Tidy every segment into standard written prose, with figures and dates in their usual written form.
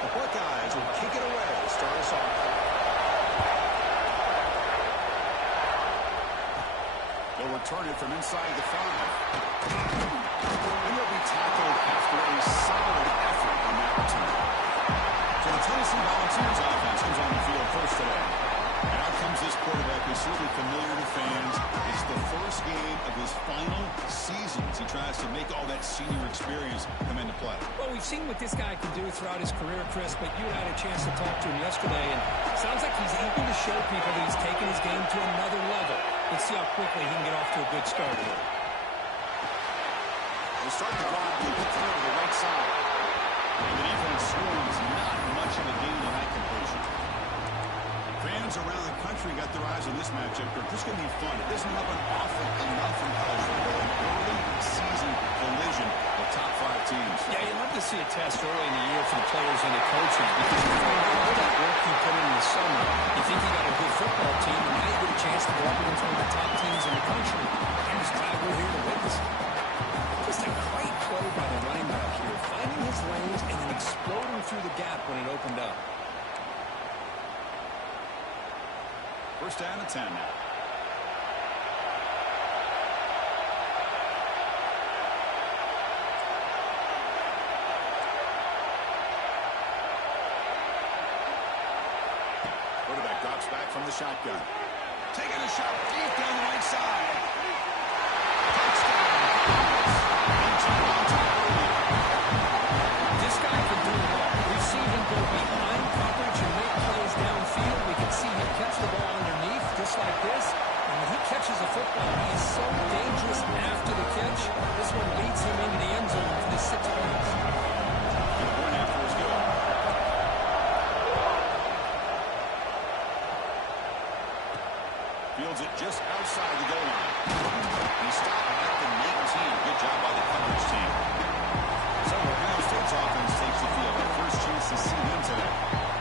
The Buckeyes will kick it away to start us off. They'll return it from inside the 5. And they'll be tackled after a solid effort on that return. So the Tennessee Volunteers offense comes on the field first today. And out comes this quarterback who's certainly familiar to fans. It's the first game of his final season as he tries to make all that senior experience come into play. Well, we've seen what this guy can do throughout his career, Chris, but you had a chance to talk to him yesterday, and it sounds like he's eager to show people that he's taken his game to another level. Let's see how quickly he can get off to a good start here. They start the drive, they put through to the right side. And the defense swarms not much of a gain on that completion. Fans around the country got their eyes on this matchup. This is going to be fun. It doesn't happen often enough in college football. An early season collision of top 5 teams. Yeah, you love to see a test early in the year for the players and the coaches because you find out all that work you put in the summer. You think you got a good football team, and now you get a chance to go up against one of the top teams in the country. I'm just glad we're here to witness it. Just a great play by the running back here, finding his lanes and then exploding through the gap when it opened up. First down and 10 now. Quarterback drops back from the shotgun. Taking a shot deep down the right side. Touchdown. This guy can do it all. We've seen him go behind coverage and make plays downfield. We can see him catch the ball underneath just like this. And when he catches a football, he is so dangerous after the catch. This one leads him into the end zone for the 6 points. The point after is good. Fields it just outside the goal line. He stopped at the 19. Good job by the coverage team. So Ohio State's offense takes the field. Our first chance to see them today.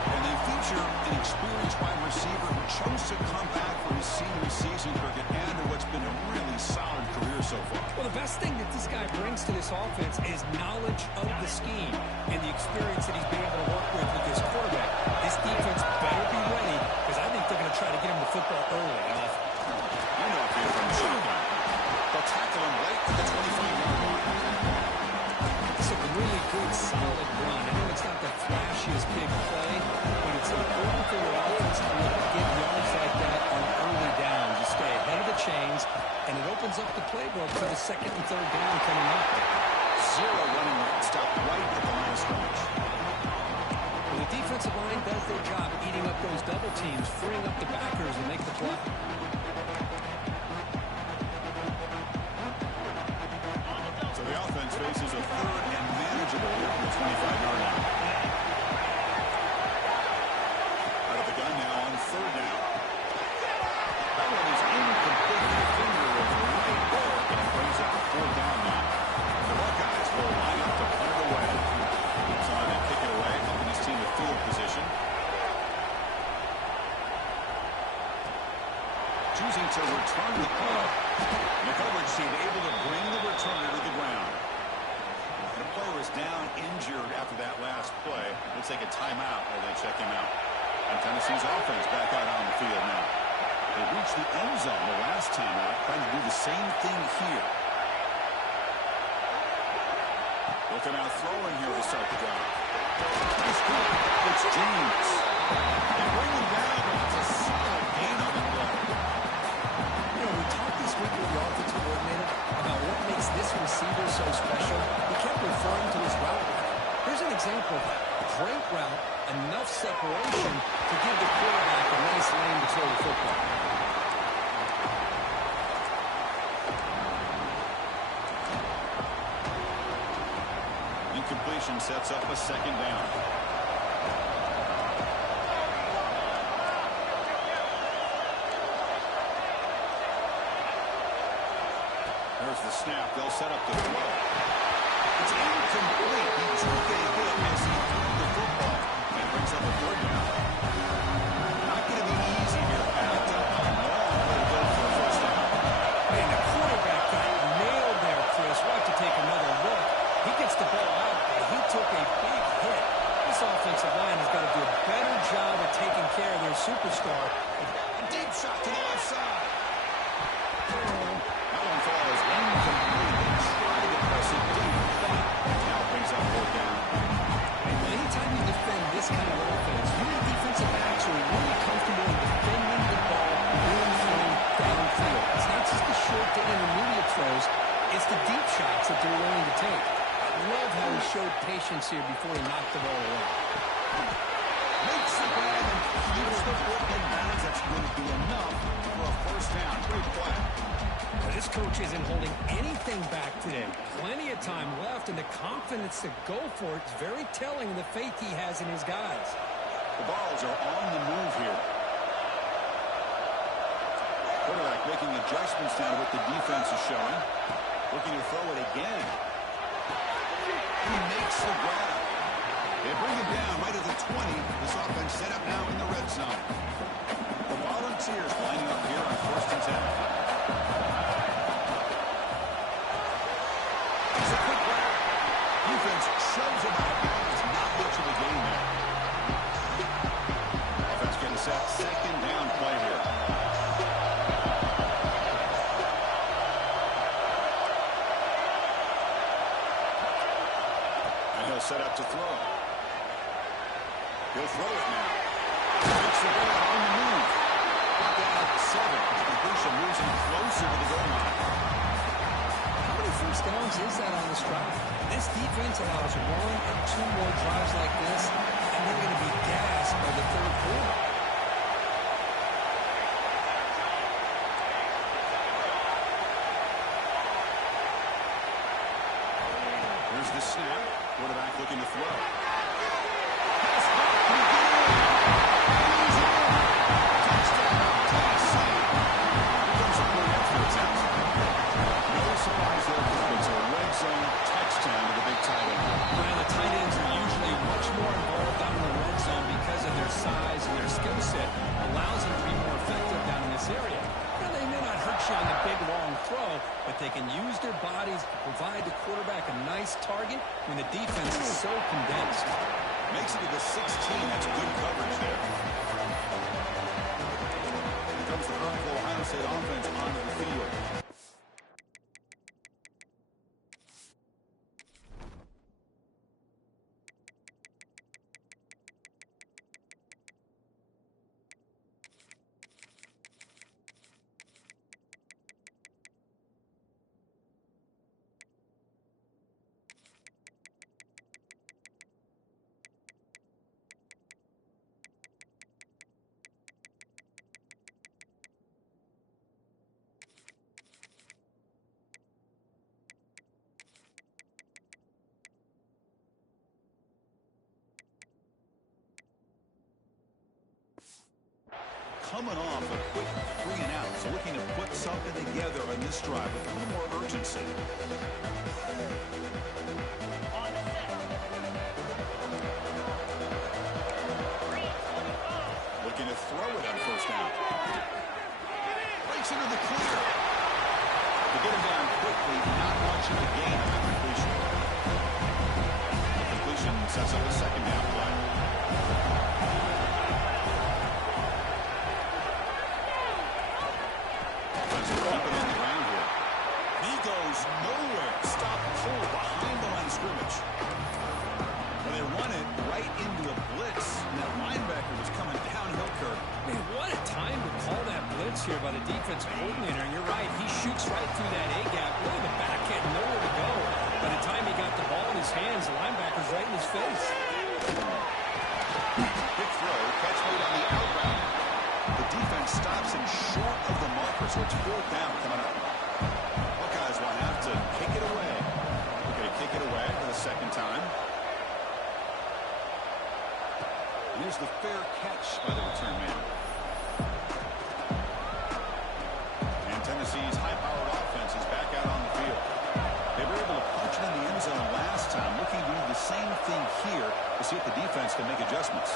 And they feature an experienced wide receiver who chose to come back for his senior season, Cricket, and what's been a really solid career so far. Well, the best thing that this guy brings to this offense is knowledge of the scheme and the experience that he's been able to work with this quarterback. This defense better be ready because I think they're going to try to get him the football early and often. You know if you're from the shotgun. They'll tackle him right at the 25-yard line. It's a really good, solid run. I know it's not the flashiest big play, but it's important for your offense to be able to get yards like that on early downs. You stay ahead of the chains, and it opens up the playbook for the 2nd and 3rd down coming up. 0 running right, stop right at the line of scrimmage. Well, the defensive line does their job eating up those double teams, freeing up the backers, and make the play. So the offense faces a 3rd and manageable here from the 25-yard line. Out of the gun now on 3rd down. That one is incomplete. The finger was right there, and it brings up the 4th down now. The Buckeyes will line up to punt it away. So they kick it away, helping this team with field position. Choosing to return the punt. The coverage team able to bring the returner to the ground. And the player is down injured after that last play. Looks like a timeout while they check him out. And Tennessee's offense back out on the field now. They reached the end zone the last time out, trying to do the same thing here. Looking out throwing here to start the drive. Nice play. It's James. They bring him down, but it's a solid gain on the play. You know, we talked this week with the offensive coordinator about what makes this receiver so special. He kept referring to his route running. Here's an example of that. Great route, enough separation to give the quarterback a nice lane to throw the football. Incompletion sets up a 2nd down. There's the snap. They'll set up the throw. It's incomplete. He took a hit as he threw the football. And brings up a 3rd down. Not going to be easy here, Pat. A long way to go for a 1st down. Man, the quarterback got nailed there, Chris. We'll have to take another look. He gets the ball out, but he took a big hit. This This offensive line has got to do a better job of taking care of their superstar. A deep shot to the left side. That one falls incomplete. They try to press it deep, but now brings up fourth down. Anytime you defend this kind of offense, you need defensive backs who are really comfortable in defending the ball being thrown downfield. It's not just the short to intermediate throws, it's the deep shots that they're willing to take. I love how he showed patience here before he knocked the ball away. Makes the grab and keeps the foot in bounds. That's going to be enough for a first down. Great play. This coach isn't holding anything back today. Plenty of time left, and the confidence to go for it is very telling of the faith he has in his guys. The Balls are on the move here. Quarterback making adjustments now to what the defense is showing. Looking to throw it again. He makes the grab. They bring him down right at the 20. This offense set up now in the red zone. The Volunteers lining up here on 1st and 10. It's a quick grab. Defense shoves him out of bounds. Not much of a gain there. Offense getting set. Second down play here. And he'll set up to throw. He'll throw it now. Takes the ball on the move. Got down at 7. Completion moves him closer to the goal line. How many first downs is that on this drive? This defense allows 1 or 2 more drives like this, and they're going to be gassed by the third quarter. Here's the snap. Quarterback looking to throw. No surprise there. It's a red zone touchdown to the big tight end. Well, the tight ends are usually much more involved down in the red zone because of their size and their skill set. Allows them to be more effective down in this area. Now, they may not hurt you on the big, long throw, but they can use their bodies to provide the quarterback a nice target when the defense is so condensed. Makes it to the 16. That's good coverage there. Here comes the powerful Ohio State offense onto the field. Coming off a quick 3 and out, so looking to put something together on this drive with a little more urgency. Looking to throw it on first down. Breaks into the clear. To get him down quickly, not much of a gain on the completion. The completion sets up a second down play. Nowhere. Stop cold behind the line of scrimmage. Well, they run it right into a blitz, and that linebacker was coming downhill curve. Man, what a time to call that blitz here by the defense coordinator. And you're right, he shoots right through that A-gap. Really, the back had nowhere to go. By the time he got the ball in his hands, the linebacker's right in his face. Big throw, catch made on the out route. The defense stops him short of the marker, so it's 4th down coming up. Buckeyes will have to kick it away. Okay, kick it away for the second time. And here's the fair catch by the return man. And Tennessee's high-powered offense is back out on the field. They were able to punch it in the end zone last time, looking to do the same thing here to see if the defense can make adjustments.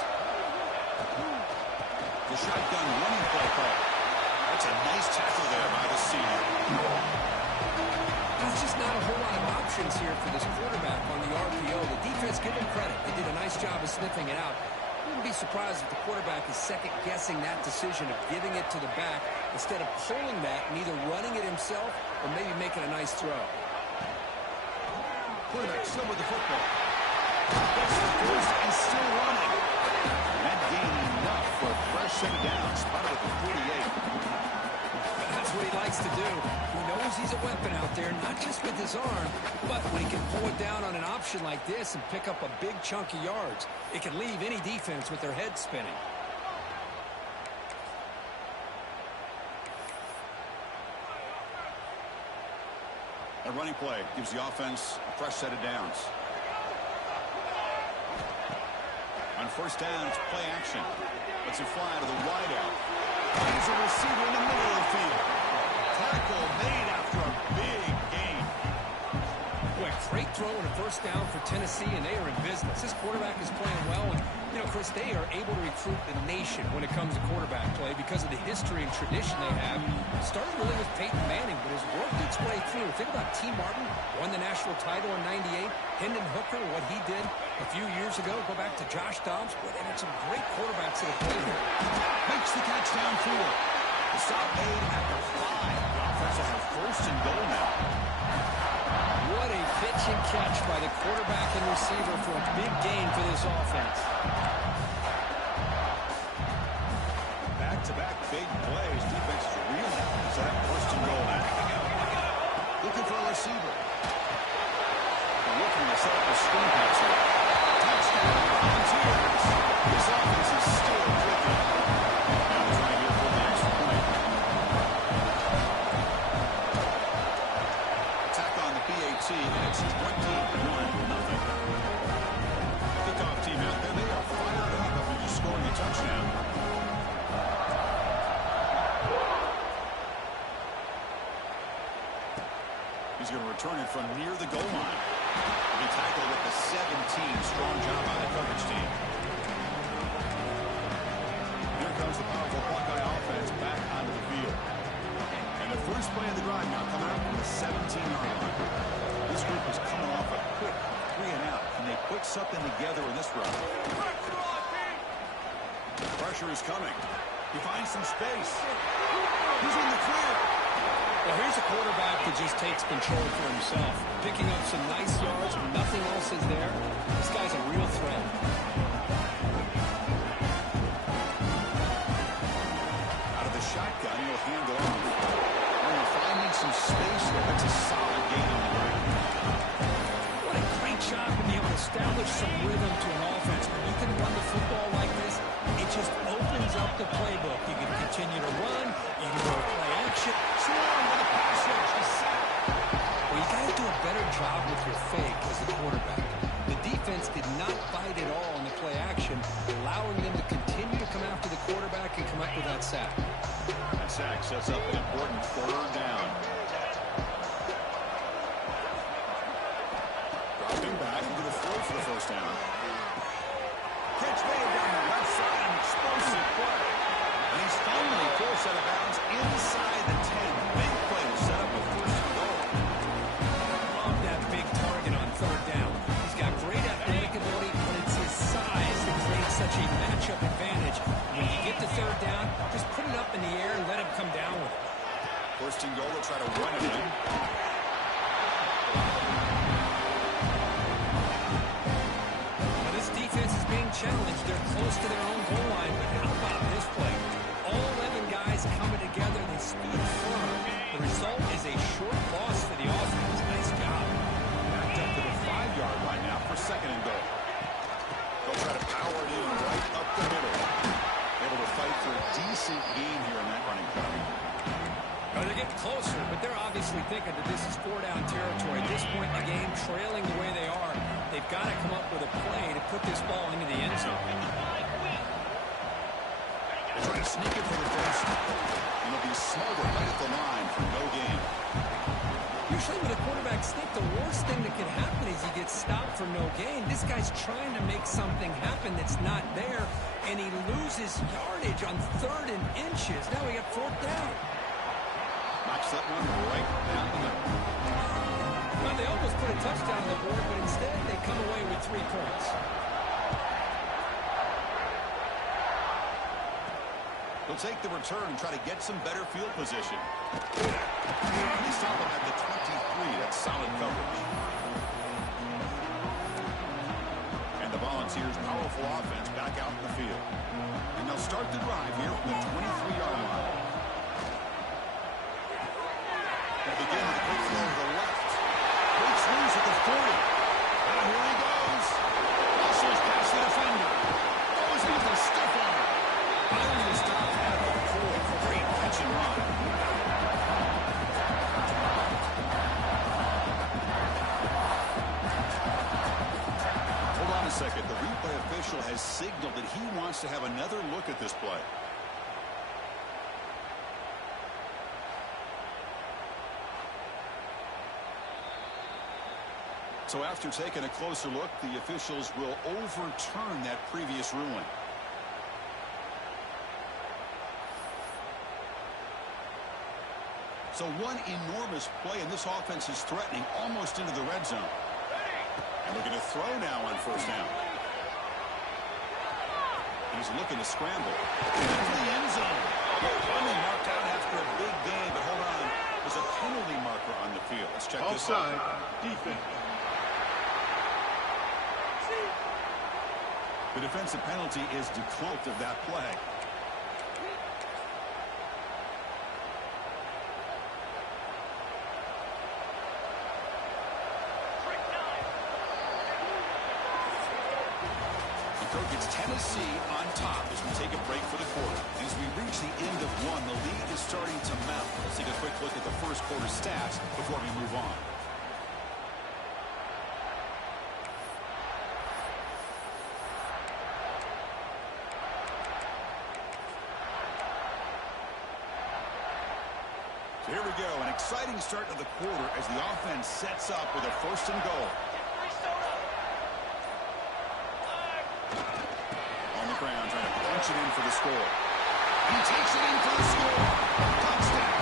The shotgun running play call. That's a nice tackle there by the senior. There's just not a whole lot of options here for this quarterback on the RPO. The defense, give him credit. They did a nice job of sniffing it out. Wouldn't be surprised if the quarterback is second-guessing that decision of giving it to the back instead of pulling that and either running it himself or maybe making a nice throw. Quarterback still with the football. Gets the first and still running. That gained enough for a fresh set of downs. Spotted at the 48. That's what he likes to do. He knows he's a weapon out there, not just with his arm, but when he can pull it down on an option like this and pick up a big chunk of yards, it can leave any defense with their head spinning. A running play gives the offense a fresh set of downs. On first down, it's play action. Lets it fly to the wideout. Finds a receiver in the middle of the field. Tackle made after a big gain. Boy, great throw and a first down for Tennessee, and they are in business. This quarterback is playing well, and, you know, Chris, they are able to recruit the nation when it comes to quarterback play because of the history and tradition they have. It started really with Peyton Manning, but has worked its way through. Think about T. Martin, won the national title in '98. Hendon Hooker, what he did a few years ago. Go back to Josh Dobbs. Boy, they had some great quarterbacks that have played here. Makes the catch downfield. The stop made at the 5. The offense will have first and goal now. What a pitch and catch by the quarterback and receiver for a big gain for this offense. Back-to-back big plays. Defense is reeling. Set up first and goal now. Looking for a receiver. Looking to set up a screen pass here. Touchdown, Volunteers. This offense is still clicking. Now they're trying here for the extra point. Attack on the PAT, and it's 21-0. Kickoff team out there. They are fired up after just scoring a touchdown. He's going to return it from near the goal line. He'll be tackled at the 17. Strong job by the coverage team. Here comes the powerful Buckeye offense back onto the field. And the first play of the drive now coming out from the 17-yard line. This group is coming off a quick 3-and-out. Can they put something together in this run? Pressure is coming. He finds some space. He's in the clear. Well, here's a quarterback that just takes control for himself, picking up some nice yards when nothing else is there. This guy's a real threat. Out of the shotgun, he'll hand it off. And they're finding some space there. That's a solid gain on the ground. What a great job to be able to establish some rhythm to an offense. When you can run the football like this, it just opens up the playbook. You can continue to run. You can go play action. Well, you got to do a better job with your fake as a quarterback. The defense did not bite at all in the play action, allowing them to continue to come after the quarterback and come up with that sack. That sack sets up an important third down. Dropping back into the throw for the first down. Catch made down the left side, an explosive play. And he's finally forced out of bounds inside the 10. Big play to set up a first and goal. Love that big target on third down. He's got great athletic ability, but it's his size that creates such a matchup advantage. When you get to third down, just put it up in the air and let him come down with it. First and goal, they'll try to run it in. Now this defense is being challenged. They're close to their own goal line, but how about this play? All 11 guys coming together. They stood firm. The result is a short loss for the offense. Nice job. Backed up to the 5-yard line now for second and goal. They'll try to power it in right up the middle. Able to fight for a decent gain here in that running play. Well, they're getting closer, but they're obviously thinking that this is 4-down territory. At this point in the game, trailing the way they are, they've got to come up with a play to put this ball into the end zone. They try to sneak it for the first. And they'll be smothered right at the line for no gain. Usually with a quarterback sneak, the worst thing that can happen is he gets stopped for no gain. This guy's trying to make something happen that's not there, and he loses yardage on 3rd and inches. Now we got 4th down. Knocks that one right down the middle. Well, they almost put a touchdown on the board, but instead they come away with 3 points. They'll take the return and try to get some better field position. They stop them at the 23. That's solid coverage. And the Volunteers' powerful offense back out in the field. And they'll start the drive here from the 23-yard line. They'll begin with a quick throw to the left. Breaks loose at the 40. And here he goes. Hustles past the defender. Goes with a stiff arm. Finally, a stop at the 4. Great catch and run. Hold on a second. The replay official has signaled that he wants to have another look at this play. So after taking a closer look, the officials will overturn that previous ruling. So one enormous play, and this offense is threatening almost into the red zone. And they're going to throw now on first down. He's looking to scramble. Into the end zone. Finally marked out after a big game, but hold on. There's a penalty marker on the field. Let's check this out. Offside, defense. The defensive penalty is declared of that play. It's Tennessee on top as we take a break for the quarter. As we reach the end of one, the lead is starting to mount. Let's take a quick look at the first quarter stats before we move on. So here we go, an exciting start to the quarter as the offense sets up with a 1st and goal. Ground, trying to punch it in for the score. He takes it in for the score. Touchdown.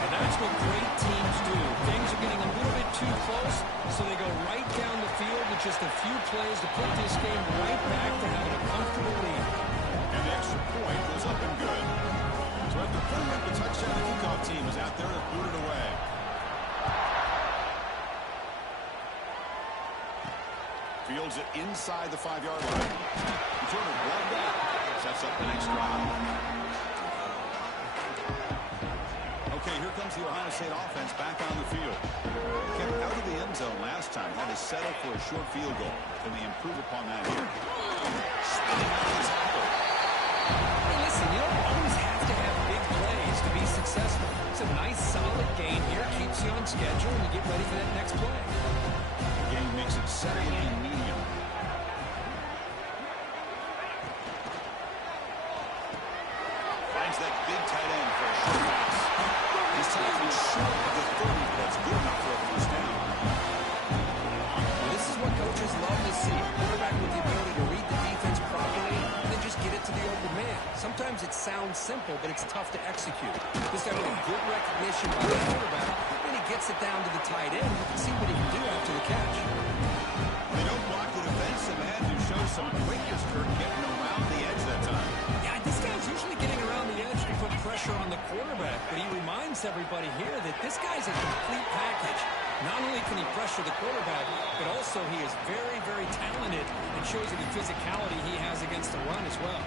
And that's what great teams do. Things are getting a little bit too close, so they go right down the field with just a few plays to put this game right back to having a comfortable lead. And the extra point goes up and good. So after putting up the touchdown, the kickoff team is out there to boot it away. Fields it inside the 5-yard line. Return of 1 back. Sets up the next drive. Okay, here comes the Ohio State offense back on the field. Kept out of the end zone last time. Had to settle for a short field goal. Can they improve upon that here? Spinning out of the tackle. Hey, listen, you don't always have to have big plays to be successful. It's a nice, solid gain here. Keeps you on schedule, and you get ready for that next play. Game makes it 2nd and medium. Finds that big tight end for a short pass. He's tackling short of the 30, but that's good enough for a first down. Well, this is what coaches love to see. A quarterback with the ability to read the defense properly and then just get it to the open man. Sometimes it sounds simple, but it's tough to execute. This time with good recognition by the quarterback, and he gets it down to the tight end. You can see what he can do after the catch. They don't block the defensive end who shows some quickness for getting around the edge that time. Yeah, this guy's usually getting around the edge to put pressure on the quarterback, but he reminds everybody here that this guy's a complete package. Not only can he pressure the quarterback, but also he is very, very talented and shows you the physicality he has against the run as well.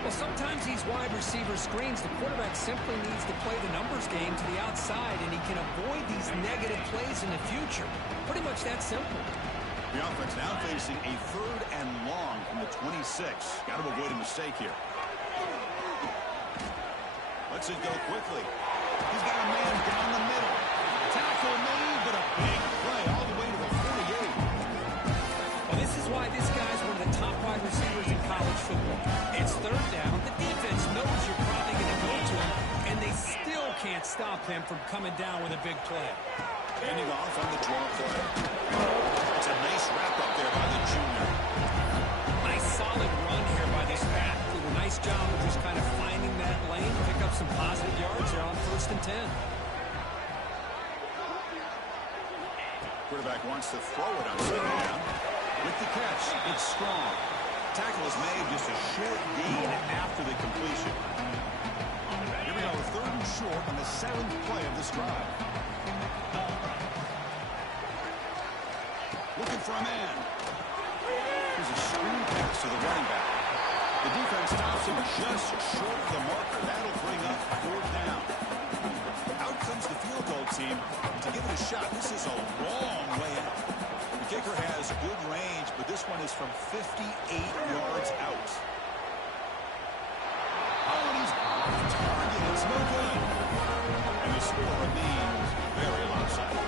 Well, sometimes these wide receiver screens, the quarterback simply needs to play the numbers game to the outside, and he can avoid these negative plays in the future. Pretty much that simple. The offense now facing a 3rd and long from the 26. Got to avoid a mistake here. Lets it go quickly. He's got a man down the middle. Tackle made, but a big play all the way to the 48. Well, this is why this guy's one of the top wide receivers in college football. It's 3rd down. The defense knows you're probably going to go to him, and they still can't stop him from coming down with a big play. Ending off on the draw play. It's a nice wrap-up there by the junior. Nice solid run here by this back. Did a nice job of just kind of finding that lane, pick up some positive Quarterback wants to throw it on second down. With the catch, it's strong. Tackle is made, just a short gain after the completion. Here we go, 3rd and short on the 7th play of this drive. Looking for a man. Here's a screen pass to the running back. The defense stops him just short of the marker. That'll bring up 4th down. Out comes the field goal team to give it a shot. This is a long way out. The kicker has good range, but this one is from 58 yards out. Oh, and he's off target. It's no good. And the score remains very lopsided.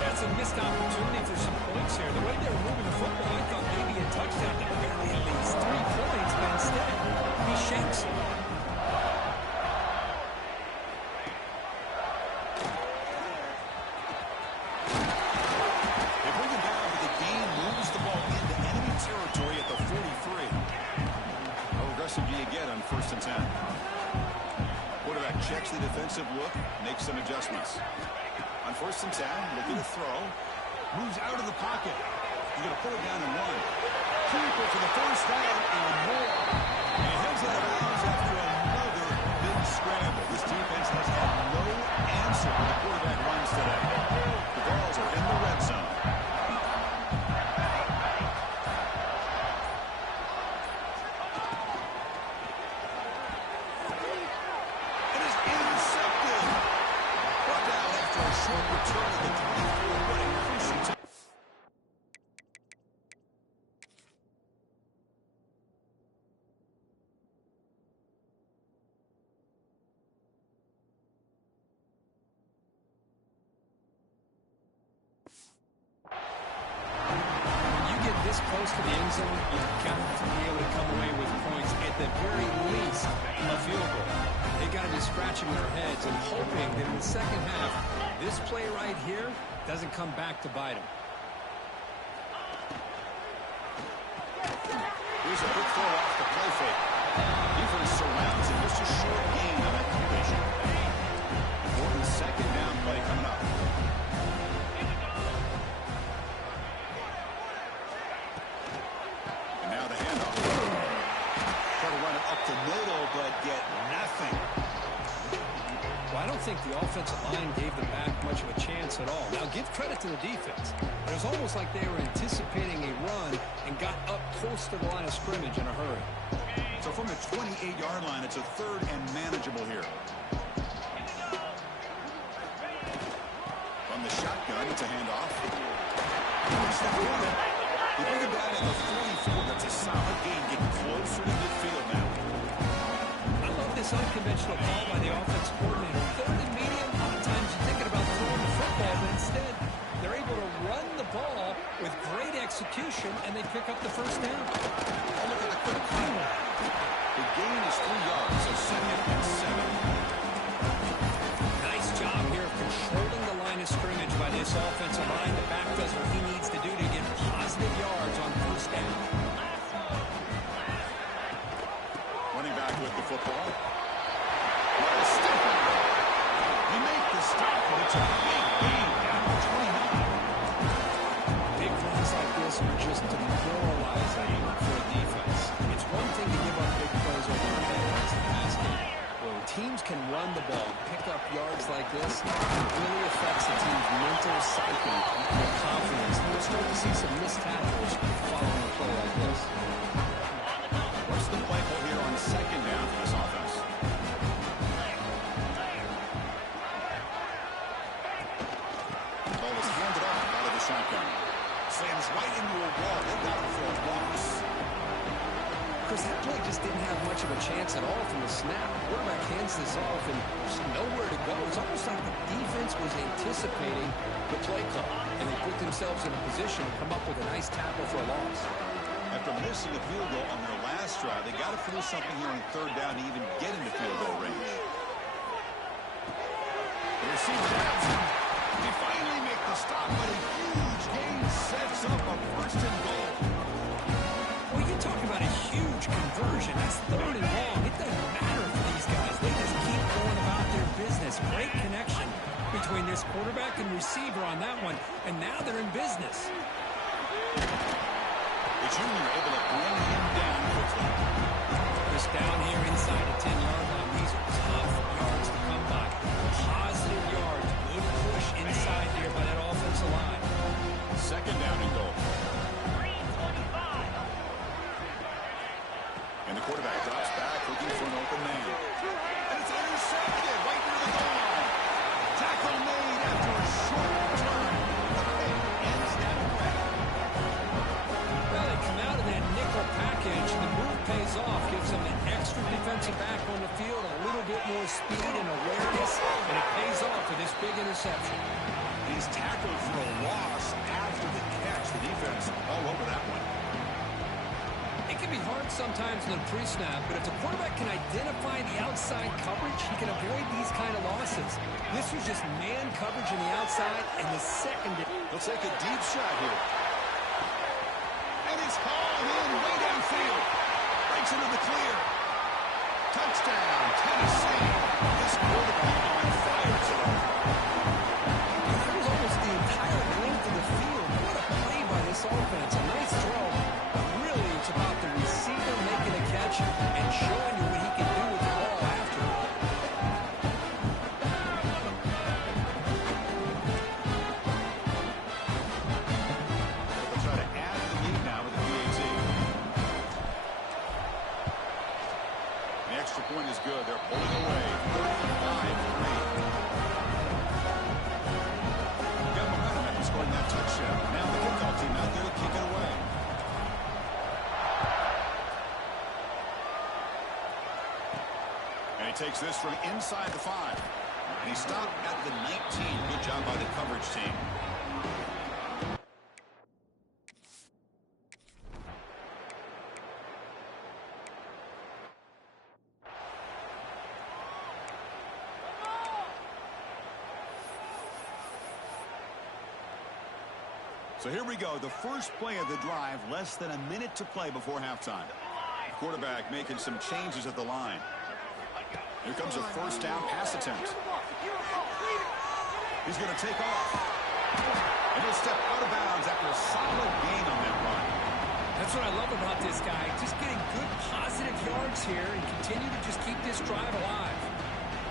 That's a missed opportunity for some points here. The way they were moving the football, I thought maybe a touchdown to barely at least 3 points, but instead, he shanks it. They bring him down, but the game moves the ball into enemy territory at the 43. How aggressive do you get on 1st and 10? Quarterback checks the defensive look, makes some adjustments. On 1st and 10, looking to throw. Moves out of the pocket. He's going to pull it down and run. Keeper for the 1st down and more. And he heads out of bounds after another big scramble. This defense has had no answer when the quarterback runs today. The balls are in the red zone. It is intercepted. Brought down after a short return of the 24. What a crucial time. This close to the end zone, you've got to be able to come away with points, at the very least, a field goal. They've got to be scratching their heads and hoping that in the second half, this play right here doesn't come back to bite them. Here's a quick throw off the play fake. Defense surrounds him. Just a short gain on that completion. Important 2nd down play coming up. The middle, but get nothing. Well, I don't think the offensive line gave the back much of a chance at all. Now, give credit to the defense. It was almost like they were anticipating a run and got up close to the line of scrimmage in a hurry. So from the 28-yard line, it's a 3rd and manageable here. From the shotgun, it's a handoff. They bring him down at the 44. That's a solid gain, getting closer to midfield now. This unconventional call by the offensive coordinator. 3rd and medium, a lot of times you're thinking about throwing the football, but instead they're able to run the ball with great execution, and they pick up the 1st down. Oh, look at the quick play. The gain is 3 yards, so 2nd and 7. Nice job here of controlling the line of scrimmage by this offensive line. The back does what he needs to do to get positive yards on 1st down. Running back with the football. What a step. You make the stop, but it's a big gain down to 29. Big runs like this are just demoralizing for a defense. It's one thing to give up big plays over their head against the pass game. When teams can run the ball, pick up yards like this, it really affects the team's mental psyche and confidence. We'll start to see some missed tackles following a play like this. What's the play call here on 2nd down for this offense? Ball is handed off out of the shotgun. Slams right into a wall. They got him for a loss. Because that play just didn't have much of a chance at all from the snap. Quarterback hands this off and there's nowhere to go. It's almost like the defense was anticipating the play call, and they put themselves in a position to come up with a nice tackle for a loss. After missing a field goal on their last drive, they got to produce something here on 3rd down to even get into field goal range. The receiver grabs him. They finally make the stop, but a huge gain sets up a 1st and goal. Well, you talk about a huge conversion. That's 3rd and long. It doesn't matter for these guys. They just keep going about their business. Great connection between between this quarterback and receiver on that one, and now they're in business. The junior able to bring him down quickly. Just down here inside the 10-yard line. These are tough yards to come by. Positive yards. Good push inside there by that offensive line. Second down and goal. And the quarterback drops back looking for an open man. And it's intercepted right near the goal line. Tackle made after a short return. The pick ends that play. Well, they come out of that nickel package. The move pays off. Gives them an extra defensive back on the field, a little bit more speed and awareness, and it pays off with this big interception. He's tackled for a loss after the catch. The defense all over that one. It can be hard sometimes in the pre-snap, but if the quarterback can identify the outside coverage, he can avoid these kind of losses. This was just man coverage on the outside, and the second. He'll take a deep shot here. And it's hauled in way downfield. Breaks into the clear. Touchdown, Tennessee. This quarterback on fire today. That was almost the entire length of the field. What a play by this offense. A nice throw. But really, it's about the receiver making a catch and showing you what he can do with the ball after. They'll try to add to the lead now with the PAT. The extra point is good. They're pulling away. 35-3. Got momentum after scoring that touchdown. Now the kickoff team out there to kick it away. And he takes this from inside the 5. And he stopped at the 19. Good job by the coverage team. So here we go, the first play of the drive, less than a minute to play before halftime. Quarterback making some changes at the line. Here comes a first down pass attempt. He's going to take off. And he'll step out of bounds after a solid gain on that run. That's what I love about this guy. Just getting good positive yards here and continue to just keep this drive alive.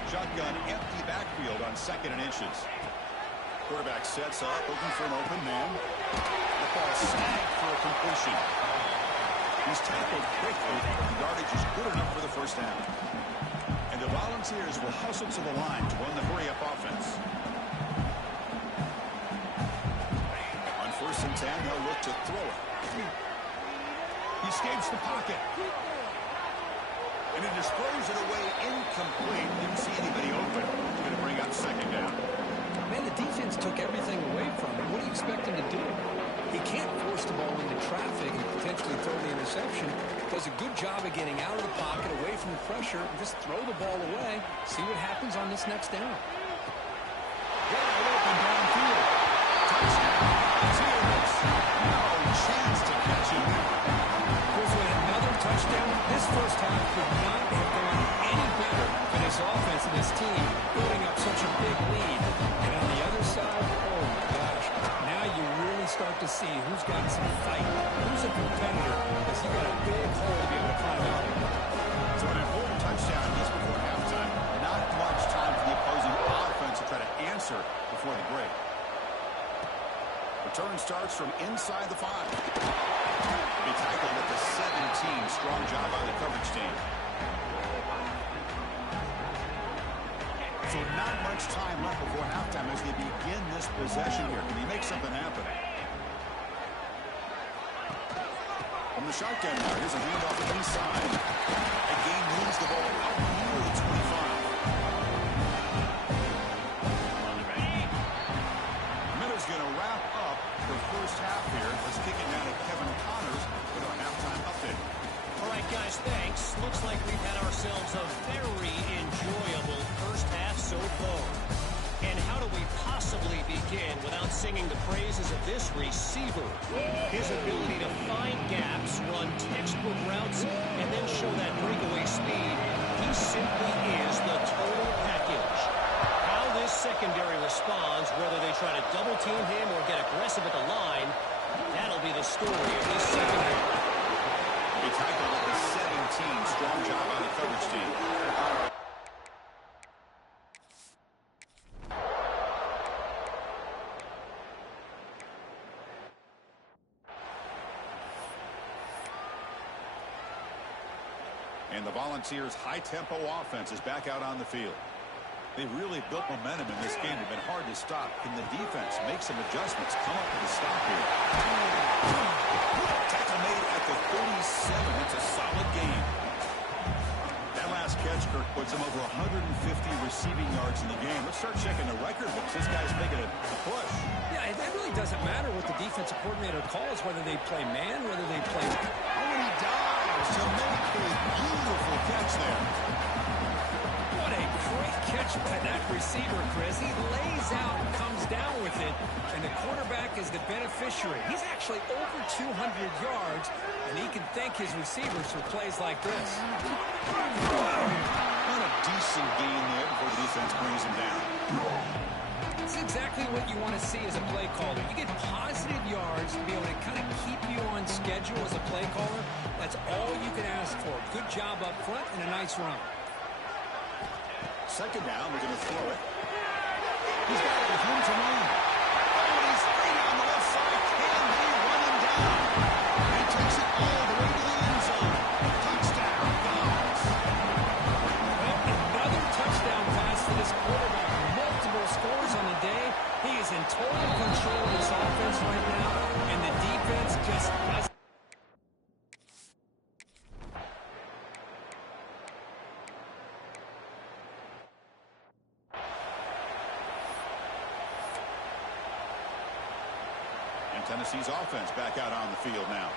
Shotgun empty backfield on 2nd and inches. Quarterback sets up, looking for an open man. The ball snagged for a completion. He's tackled quickly. The yardage is good enough for the first down. And the Volunteers will hustle to the line to run the hurry-up offense. On 1st and 10, they'll look to throw it. He escapes the pocket. And he just throws it away incomplete. Didn't see anybody open. Going to bring up 2nd down. Man, the defense took everything away from him. What do you expect him to do? He can't force the ball into traffic and potentially throw the interception. Does a good job of getting out of the pocket, away from the pressure, and just throw the ball away. See what happens on this next down. Wide open downfield. Touchdown. Volunteers. No chance to catch him. Goes with another touchdown. This first half could not have gone any better for this offense and this team, building up such a big lead. And on the other side, oh my gosh, now you really start to see who's got some fight, who's a competitor, because you got a big hole to be able to climb out of. So an important touchdown just before halftime. Not much time for the opposing offense to try to answer before the break. Return starts from inside the 5. He tackled at the 17. Strong job by the coverage team. So not much time left before halftime as they begin this possession here. Can he make something happen? From the shotgun now, here's a handoff inside. Again moves the ball up near the 25. Miller's going to wrap up the first half here. Let's kick it now to Kevin Connors with our halftime update. All right, guys, thanks. Looks like we've had ourselves a very enjoyable first half so far. And how do we possibly begin without singing the praises of this receiver? His ability to find gaps, run textbook routes, and then show that breakaway speed. He simply is the total package. How this second secondary responds, whether they try to double-team him or get aggressive at the line. That'll be the story of this second half. He tackled at the 17. Strong job on the coverage team. And the Volunteers' high-tempo offense is back out on the field. They've really built momentum in this game. They've been hard to stop. Can the defense make some adjustments? Come up with a stop here. Tackle made at the 37. It's a solid game. That last catch, Kirk, puts him over 150 receiving yards in the game. Let's start checking the record books. This guy's making a push. Yeah, it really doesn't matter what the defensive coordinator calls, whether they play man, whether they play... Oh, and he dives to make a beautiful catch there. What a great catch by that receiver, Chris. He lays out and comes down with it, and the quarterback is the beneficiary. He's actually over 200 yards, and he can thank his receivers for plays like this. Not a decent gain there before the defense brings him down. That's exactly what you want to see as a play caller. You get positive yards to be able to kind of keep you on schedule as a play caller. That's all you can ask for. Good job up front and a nice run. Second down, we're going to throw it. He's got it with room to run. Oh, and he's free on the left side. Can they run him down? He takes it all the way to the end zone. Touchdown, guys. Well, another touchdown pass for this quarterback. Multiple scores on the day. He is in total control of this offense right now, and the defense just doesn't. Tennessee's offense back out on the field now.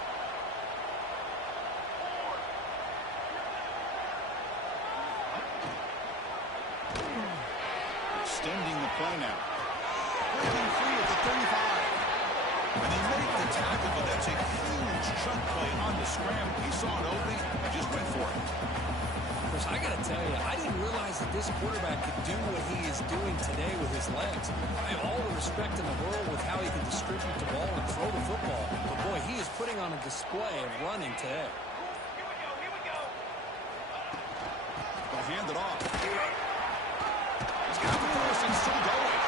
Extending the play now. Breaking free at the 35. And they make the tackle, but that's a huge chunk play on the scramble. He saw an opening and just went for it. Chris, I got to tell you, I didn't realize that this quarterback could do what he is doing today with his legs. I have all the respect in the world with how he can distribute the ball and throw the football. But, boy, he is putting on a display of running today. They'll hand it off. He's got the force and still going.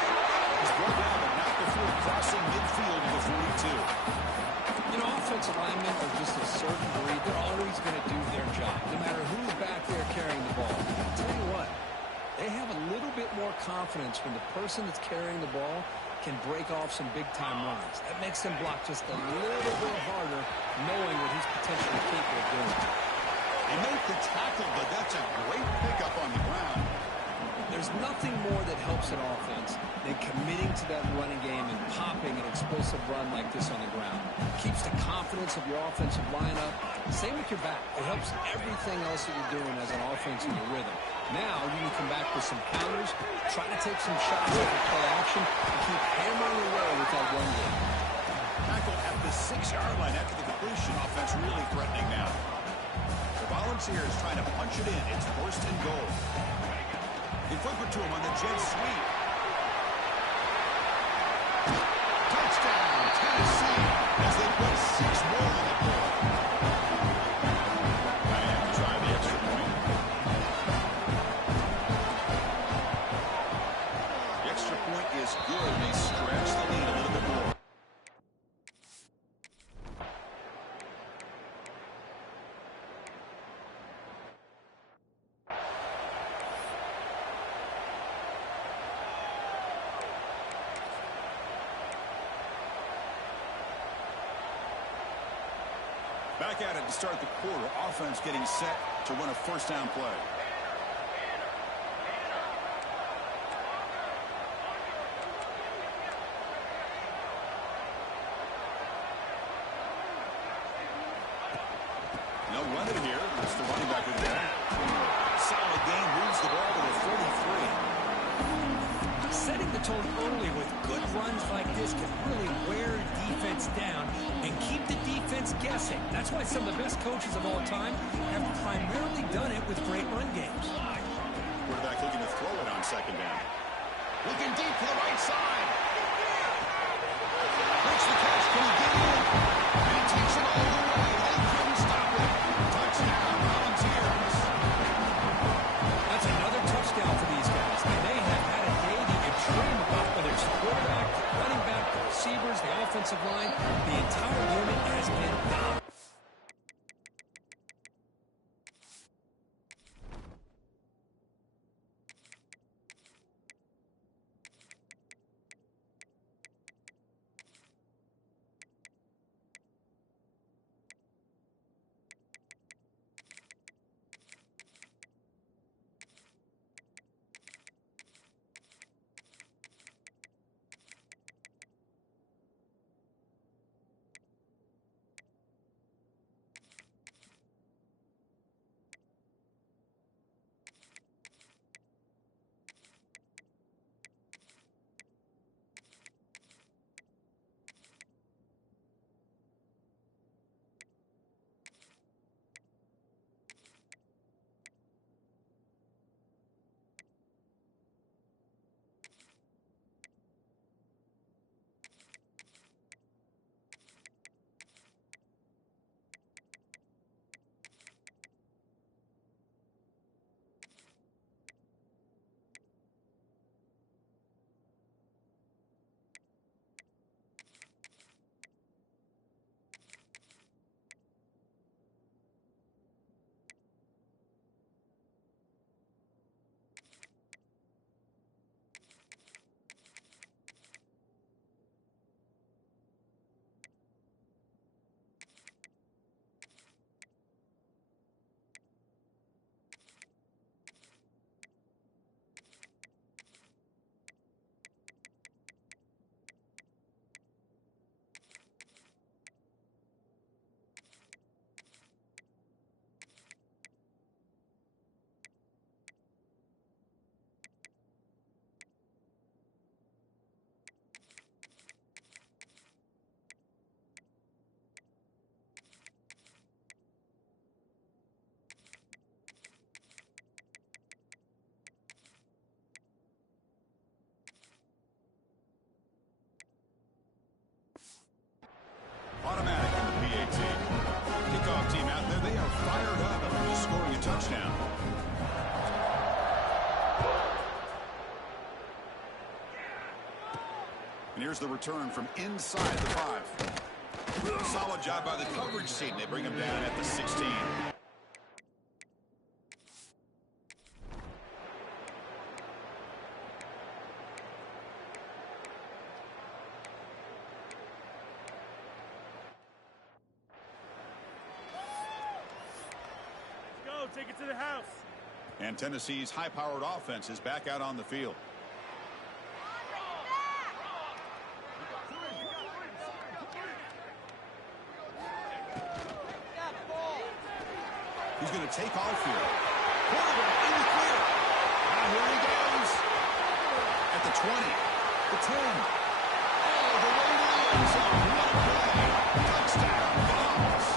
He's brought down, but not before crossing midfield to the 42. You know, offensive linemen are just a certain breed. They're always going to do their job, no matter who's back there carrying the ball. I'll tell you what, they have a little bit more confidence when the person that's carrying the ball can break off some big-time runs. That makes them block just a little bit harder, knowing what he's potentially capable of doing. They make the tackle, but that's a great pickup on the ground. There's nothing more that helps an offense than committing to that running game and popping an explosive run like this on the ground. It keeps the confidence of your offensive lineup. Same with your back. It helps everything else that you're doing as an offense in your rhythm. Now you can come back with some counters, try to take some shots off of play action, and keep hammering away with that run game. Tackle at the 6-yard line after the completion. Offense really threatening now. The Volunteers trying to punch it in. It's first and goal. They flip it to him on the jet sweep. Touchdown, Tennessee, as they put 6 more on the board. Now you have to try the extra point. The extra point is good. They stretch the lead a little bit more. Back at it to start the quarter. Offense getting set to run a first down play. No running here. It's the running back with the ball. Solid game. Moves the ball to the 43. Setting the tone early with good runs like this can really wear defense down and keep the defense guessing. That's why some of the best coaches of all time have primarily done it with great run games. Quarterback looking to throw it on second down. Looking deep to the right side. Makes the catch. Can he get in? And he takes it all the way. They couldn't stop it. Touchdown, Volunteers. That's another touchdown for these guys. And they have had a day that you dream about, whether it's the quarterback, running back, the receivers, the offensive line. The entire unit has been dominant. Automatic on the PAT. Kickoff team out there, they are fired up after just scoring a touchdown. And here's the return from inside the 5. Solid job by the coverage team. They bring him down at the 16. Take it to the house. And Tennessee's high-powered offense is back out on the field. He's going to take off here. Quarterback in the clear. Now here he goes. At the 20. The 10. Oh, the way to the end zone. What a play. Touchdown, Vols.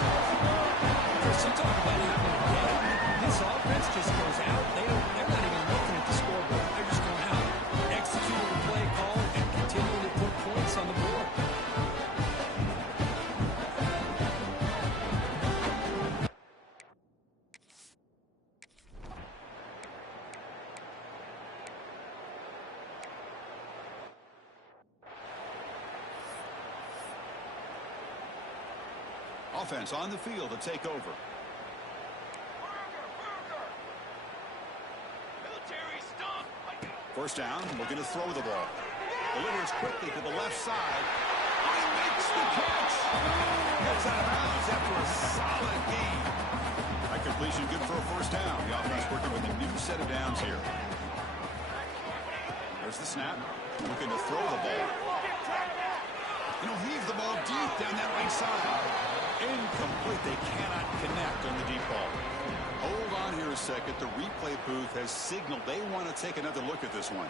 Chris, you talk about having a day. This offense just goes out. They're not even looking at the scoreboard. They're just going out, executing the play call, and continuing to put points on the board. Offense on the field to take over. First down, looking to throw the ball. Delivers quickly to the left side. He makes the catch. Gets out of bounds after a solid gain. That completion good for a first down. The offense working with a new set of downs here. There's the snap. Looking to throw the ball. He'll heave the ball deep down that right side. Incomplete. They cannot connect on the deep ball. Hold on here a second. The replay booth has signaled they want to take another look at this one.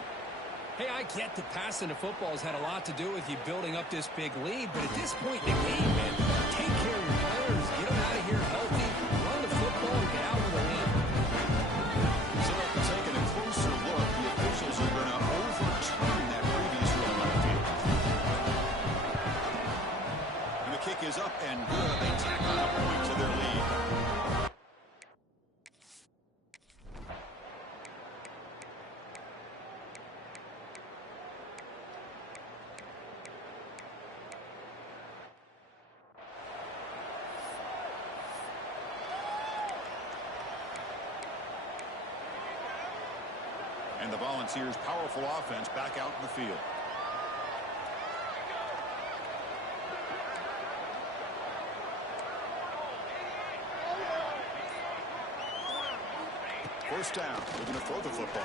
Hey, I get that passing the football has had a lot to do with you building up this big lead, but at this point in the game, man, take care of your players. Get them out of here healthy. Run the football and get out with a win. So after taking a closer look, the officials are going to overturn And the Volunteers' powerful offense back out in the field. First down. They're going to throw the football.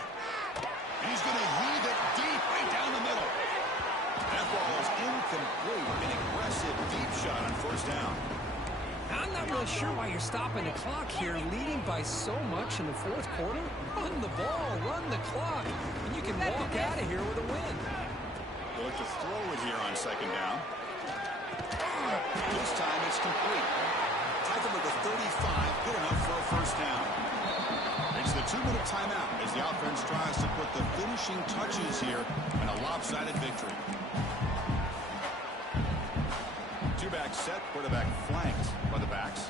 He's going to heave it deep right down the middle. That ball is incomplete. An aggressive deep shot on first down. I'm not really sure why you're stopping the clock here, leading by so much in the fourth quarter. Run the ball, run the clock, and you can walk out of here with a win. They'll look to throw it here on second down. This time it's complete. Tackle number 35, good enough for a first down. It's the 2-minute timeout as the offense tries to put the finishing touches here in a lopsided victory. Two-back set, quarterback flanked by the backs.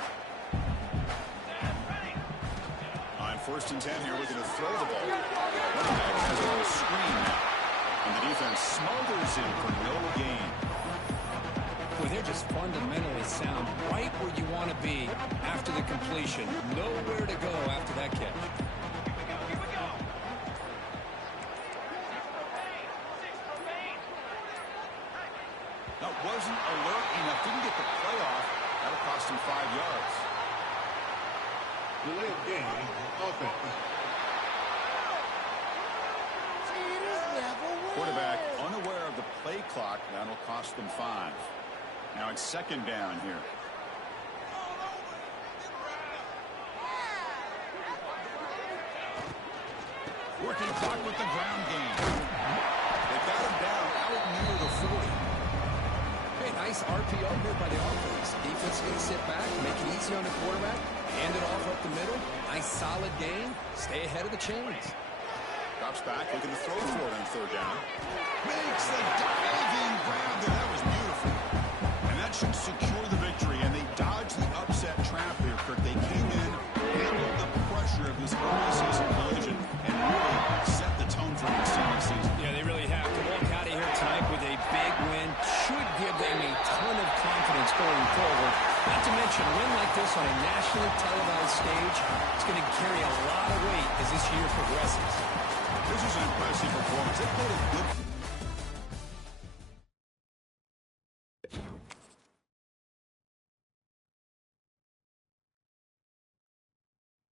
On 1st and 10 here, looking to throw the ball. Quarterback has it on a screen now. And the defense smothers him for no gain. Well, they're just fundamentally sound, right where you want to be after the completion. Nowhere to go after that catch. That wasn't alert enough. Didn't get the play off. That'll cost him 5 yards. Delay of game, offense. Quarterback unaware of the play clock. That'll cost them 5. Now it's second down here. Working clock with the ground game. They got him down out near the 40. Hey, nice RPO here by the offense. Defense going to sit back, make it easy on the quarterback, hand it off up the middle. Nice solid game. Stay ahead of the chains. Drops back, looking to throw for it on third down. Makes the diving grab there. That was beautiful. And that should secure the victory. And they dodged the upset trap here, Kirk. They came in, handled the pressure of this early season collision, and really set the tone for the rest of the season. Yeah, they really have to walk out of here tonight with a big win. Should give them a ton of confidence going forward. Not to mention, a win like this on a nationally televised stage, it's going to carry a lot of weight as this year progresses. This is an impressive performance. They played a good